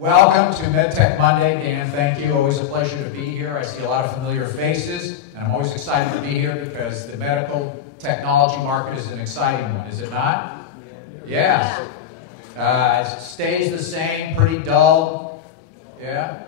Welcome to MedTech Monday. Dan, thank you. Always a pleasure to be here. I see a lot of familiar faces, and I'm always excited to be here because the medical technology market is an exciting one, is it not? Yes. It stays the same, pretty dull. Yeah?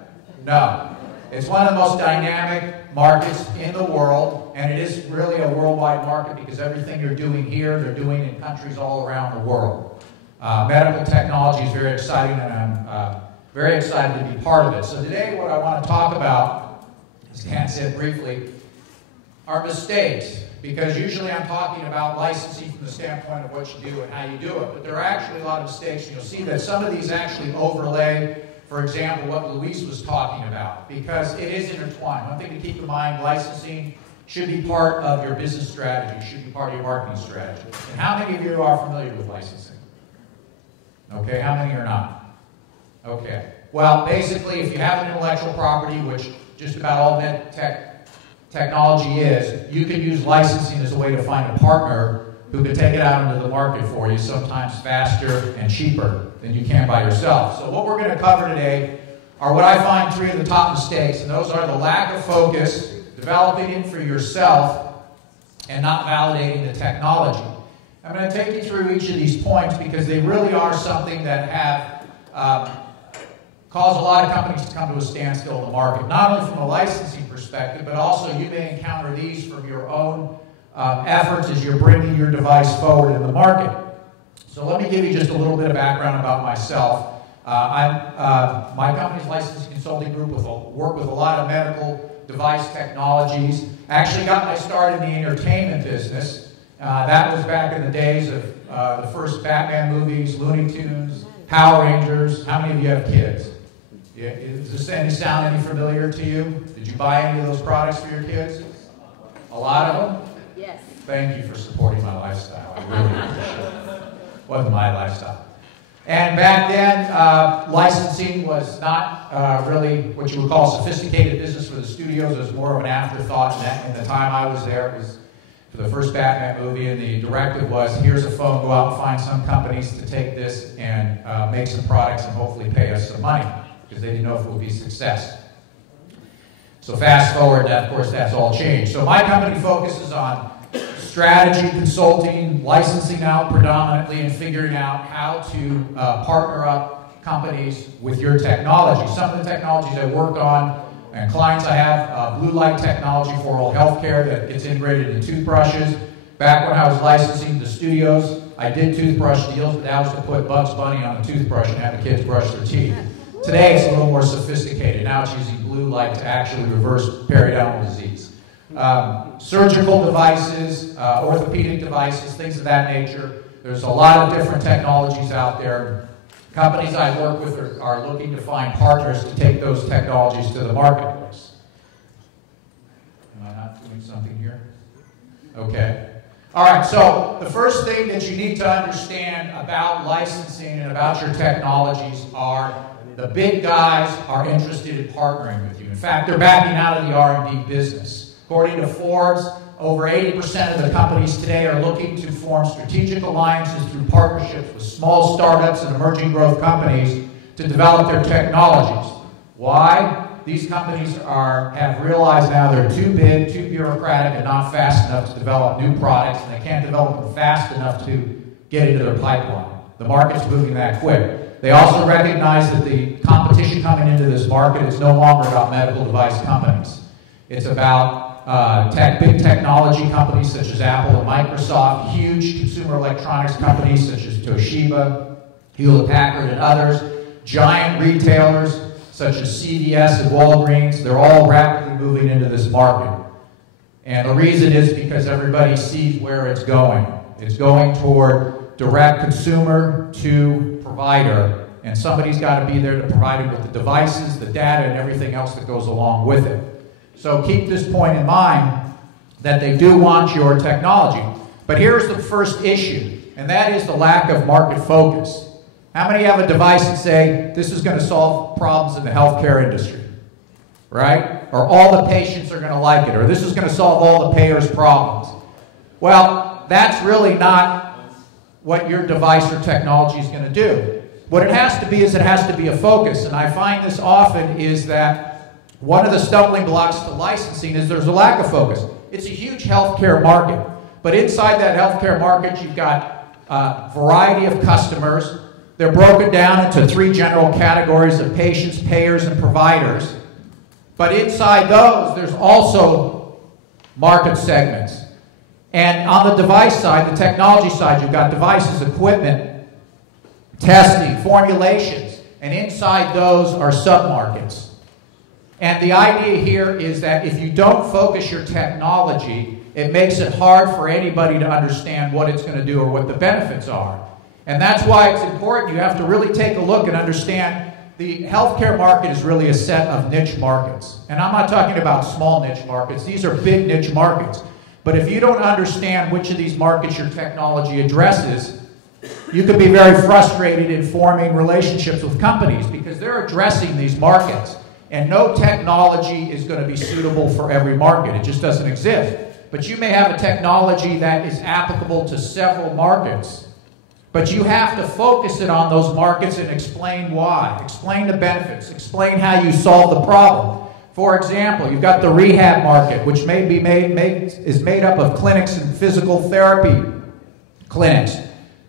No. It's one of the most dynamic markets in the world, and it is really a worldwide market because everything you're doing here, they're doing in countries all around the world. Medical technology is very exciting, and I'm very excited to be part of it. So today what I want to talk about, as Dan said briefly, are mistakes. Because usually I'm talking about licensing from the standpoint of what you do and how you do it. But there are actually a lot of mistakes. You'll see that some of these actually overlay, for example, what Luis was talking about. Because it is intertwined. One thing to keep in mind, licensing should be part of your business strategy, should be part of your marketing strategy. And how many of you are familiar with licensing? Okay, how many are not? Okay. Well, basically, if you have an intellectual property, which just about all med technology is, you can use licensing as a way to find a partner who can take it out into the market for you, sometimes faster and cheaper than you can by yourself. So what we're going to cover today are what I find three of the top mistakes, and those are the lack of focus, developing it for yourself, and not validating the technology. I'm going to take you through each of these points because they really are something that have cause a lot of companies to come to a standstill in the market, not only from a licensing perspective, but also you may encounter these from your own efforts as you're bringing your device forward in the market. So let me give you just a little bit of background about myself. My company's licensing consulting group work with a lot of medical device technologies. I actually got my start in the entertainment business. That was back in the days of the first Batman movies, Looney Tunes, Power Rangers. How many of you have kids? Yeah, does this sound any familiar to you? Did you buy any of those products for your kids? A lot of them? Yes. Thank you for supporting my lifestyle. I really appreciate it. Wasn't my lifestyle. And back then, licensing was not really what you would call a sophisticated business for the studios. It was more of an afterthought. In the time I was there, it was for the first Batman movie, and the directive was, here's a phone, go out and find some companies to take this and make some products and hopefully pay us some money, because they didn't know if it would be a success. So fast forward, of course, that's all changed. So my company focuses on strategy, consulting, licensing out predominantly, and figuring out how to partner up companies with your technology. Some of the technologies I worked on and clients I have, blue light technology for oral healthcare that gets integrated in toothbrushes. Back when I was licensing to studios, I did toothbrush deals, but that was to put Bugs Bunny on the toothbrush and have the kids brush their teeth. Today it's a little more sophisticated. Now it's using blue light to actually reverse periodontal disease. Surgical devices, orthopedic devices, things of that nature. There's a lot of different technologies out there. Companies I work with are looking to find partners to take those technologies to the marketplace. Am I not doing something here? Okay. All right, so the first thing that you need to understand about licensing and about your technologies are the big guys are interested in partnering with you. In fact, they're backing out of the R&D business. According to Forbes, over 80% of the companies today are looking to form strategic alliances through partnerships with small startups and emerging growth companies to develop their technologies. Why? These companies have realized now they're too big, too bureaucratic, and not fast enough to develop new products, and they can't develop them fast enough to get into their pipeline. The market's moving that quick. They also recognize that the competition coming into this market is no longer about medical device companies. It's about big technology companies such as Apple and Microsoft, huge consumer electronics companies such as Toshiba, Hewlett-Packard, and others, giant retailers such as CVS and Walgreens. They're all rapidly moving into this market. And the reason is because everybody sees where it's going. It's going toward direct consumer to provider, and somebody's got to be there to provide it with the devices, the data, and everything else that goes along with it. So keep this point in mind that they do want your technology. But here's the first issue, and that is the lack of market focus. How many have a device and say, this is going to solve problems in the healthcare industry? Right? Or all the patients are going to like it, or this is going to solve all the payers' problems. Well, that's really not what your device or technology is going to do. What it has to be is it has to be a focus. And I find this often is that one of the stumbling blocks to licensing is there's a lack of focus. It's a huge healthcare market. But inside that healthcare market, you've got a variety of customers. They're broken down into 3 general categories of patients, payers, and providers. But inside those, there's also market segments. And on the device side, the technology side, you've got devices, equipment, testing, formulations, and inside those are submarkets. And the idea here is that if you don't focus your technology, it makes it hard for anybody to understand what it's going to do or what the benefits are. And that's why it's important. You have to really take a look and understand the healthcare market is really a set of niche markets. And I'm not talking about small niche markets. These are big niche markets. But if you don't understand which of these markets your technology addresses, you could be very frustrated in forming relationships with companies because they're addressing these markets. And no technology is going to be suitable for every market. It just doesn't exist. But you may have a technology that is applicable to several markets. But you have to focus it on those markets and explain why. Explain the benefits. Explain how you solve the problem. For example, you've got the rehab market, which may be is made up of clinics and physical therapy clinics.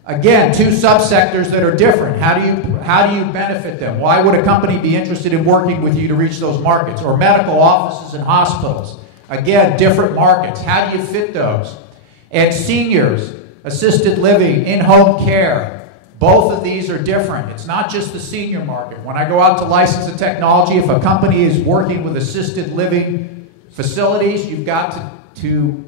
Again, 2 subsectors that are different. How do you benefit them? Why would a company be interested in working with you to reach those markets? Or medical offices and hospitals. Again, different markets. How do you fit those? And seniors, assisted living, in-home care. Both of these are different. It's not just the senior market. When I go out to license a technology, if a company is working with assisted living facilities, you've got to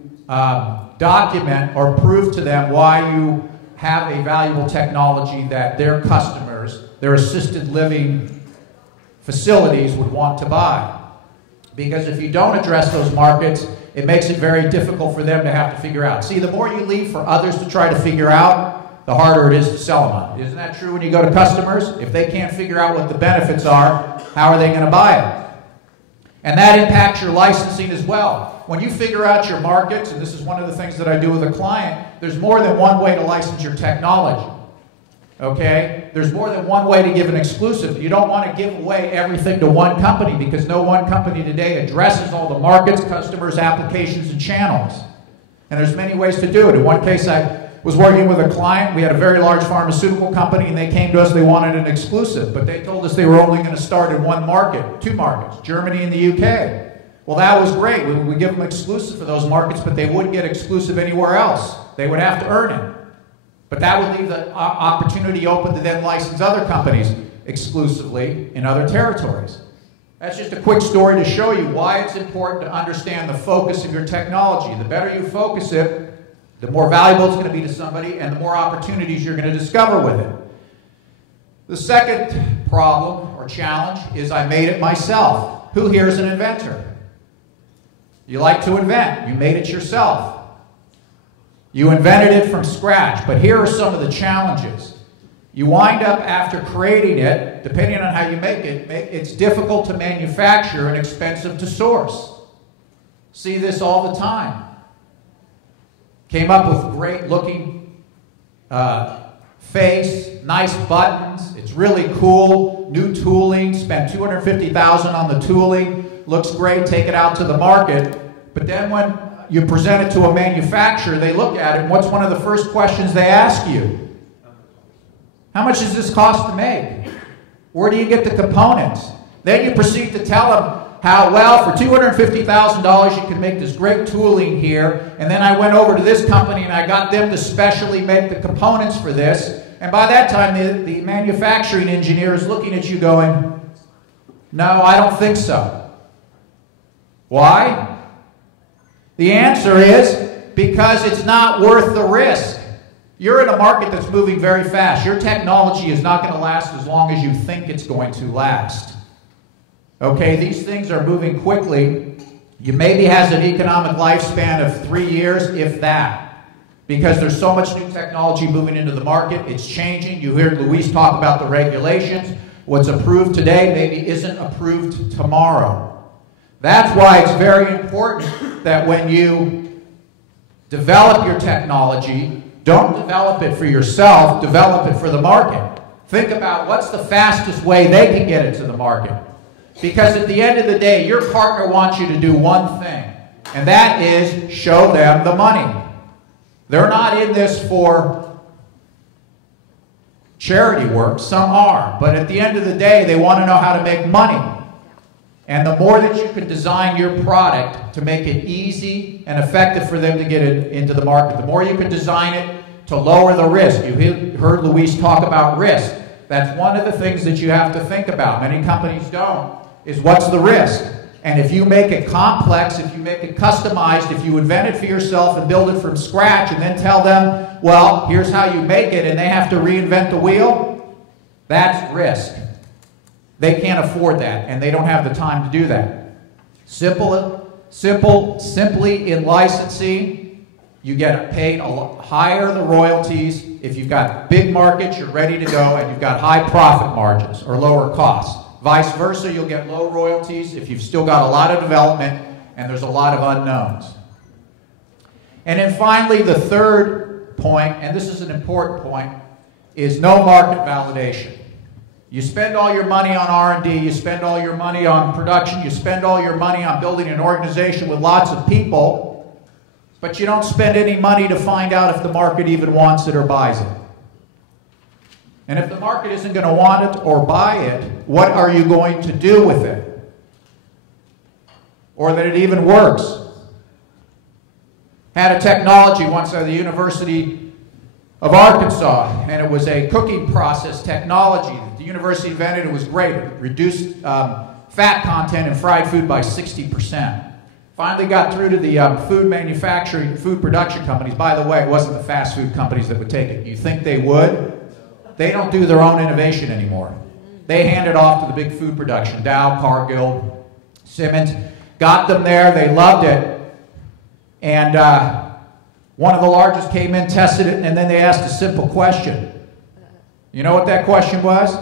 document or prove to them why you have a valuable technology that their customers, their assisted living facilities would want to buy. Because if you don't address those markets, it makes it very difficult for them to have to figure out. See, the more you leave for others to try to figure out, the harder it is to sell them on. Isn't that true when you go to customers? If they can't figure out what the benefits are, how are they going to buy it? And that impacts your licensing as well. When you figure out your markets, and this is one of the things that I do with a client, there's more than one way to license your technology. Okay? There's more than one way to give an exclusive. You don't want to give away everything to one company because no one company today addresses all the markets, customers, applications, and channels. And there's many ways to do it. In one case, I was working with a client. We had a very large pharmaceutical company, and they came to us. They wanted an exclusive, but they told us they were only going to start in 1 market, 2 markets, Germany and the UK. Well, that was great. We would give them exclusive for those markets, but they wouldn't get exclusive anywhere else. They would have to earn it. But that would leave the opportunity open to then license other companies exclusively in other territories. That's just a quick story to show you why it's important to understand the focus of your technology. The better you focus it, the more valuable it's going to be to somebody, and the more opportunities you're going to discover with it. The second problem or challenge is I made it myself. Who here is an inventor? You like to invent. You made it yourself. You invented it from scratch. But here are some of the challenges. You wind up after creating it, depending on how you make it, it's difficult to manufacture and expensive to source. See this all the time. Came up with great looking face, nice buttons. It's really cool. New tooling. Spent $250,000 on the tooling. Looks great. Take it out to the market. But then when you present it to a manufacturer, they look at it, and what's one of the first questions they ask you? How much does this cost to make? Where do you get the components? Then you proceed to tell them how, well, for $250,000 you can make this great tooling here, and then I went over to this company and I got them to specially make the components for this, and by that time the manufacturing engineer is looking at you going, no, I don't think so. Why? The answer is because it's not worth the risk. You're in a market that's moving very fast. Your technology is not going to last as long as you think it's going to last. Okay, these things are moving quickly. You maybe has an economic lifespan of 3 years, if that, because there's so much new technology moving into the market. It's changing. You hear Luis talk about the regulations. What's approved today maybe isn't approved tomorrow. That's why it's very important that when you develop your technology, don't develop it for yourself, develop it for the market. think about what's the fastest way they can get it to the market. Because at the end of the day, your partner wants you to do one thing, and that is show them the money. They're not in this for charity work. Some are. But at the end of the day, they want to know how to make money. And the more that you can design your product to make it easy and effective for them to get it into the market, the more you can design it to lower the risk. You heard Luis talk about risk. That's one of the things that you have to think about. Many companies don't, is what's the risk? And if you make it complex, if you make it customized, if you invent it for yourself and build it from scratch and then tell them, well, here's how you make it, and they have to reinvent the wheel, that's risk. They can't afford that, and they don't have the time to do that. Simply in licensing, you get paid a lot higher the royalties if you've got big markets, you're ready to go, and you've got high profit margins or lower costs. Vice versa, you'll get low royalties if you've still got a lot of development and there's a lot of unknowns. And then finally, the third point, and this is an important point, is no market validation. You spend all your money on R&D, you spend all your money on production, you spend all your money on building an organization with lots of people, but you don't spend any money to find out if the market even wants it or buys it. And if the market isn't going to want it or buy it, what are you going to do with it? Or that it even works. Had a technology once at the University of Arkansas, and it was a cooking process technology. The university invented. It was great. It reduced fat content in fried food by 60%. Finally got through to the food manufacturing, food production companies. By the way, it wasn't the fast food companies that would take it. You think they would? They don't do their own innovation anymore. They hand it off to the big food production. Dow, Cargill, Simmons. Got them there. They loved it. And one of the largest came in, tested it, and then they asked a simple question. You know what that question was?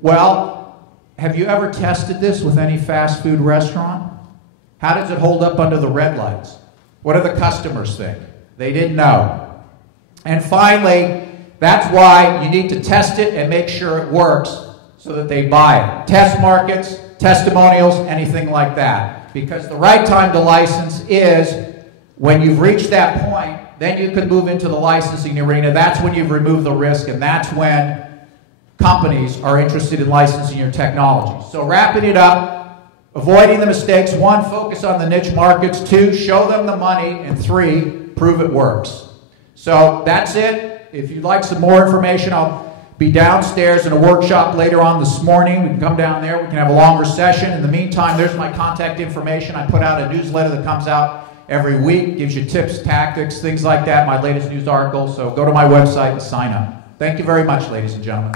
Well, have you ever tested this with any fast food restaurant? How does it hold up under the red lights? What do the customers think? They didn't know. And finally, that's why you need to test it and make sure it works so that they buy it. Test markets, testimonials, anything like that. Because the right time to license is when you've reached that point, then you can move into the licensing arena. That's when you've removed the risk, and that's when companies are interested in licensing your technology. So wrapping it up, avoiding the mistakes. 1, focus on the niche markets. 2, show them the money. And 3, prove it works. So that's it. If you'd like some more information, I'll be downstairs in a workshop later on this morning. We can come down there. We can have a longer session. In the meantime, there's my contact information. I put out a newsletter that comes out every week, gives you tips, tactics, things like that, my latest news article. So go to my website and sign up. Thank you very much, ladies and gentlemen.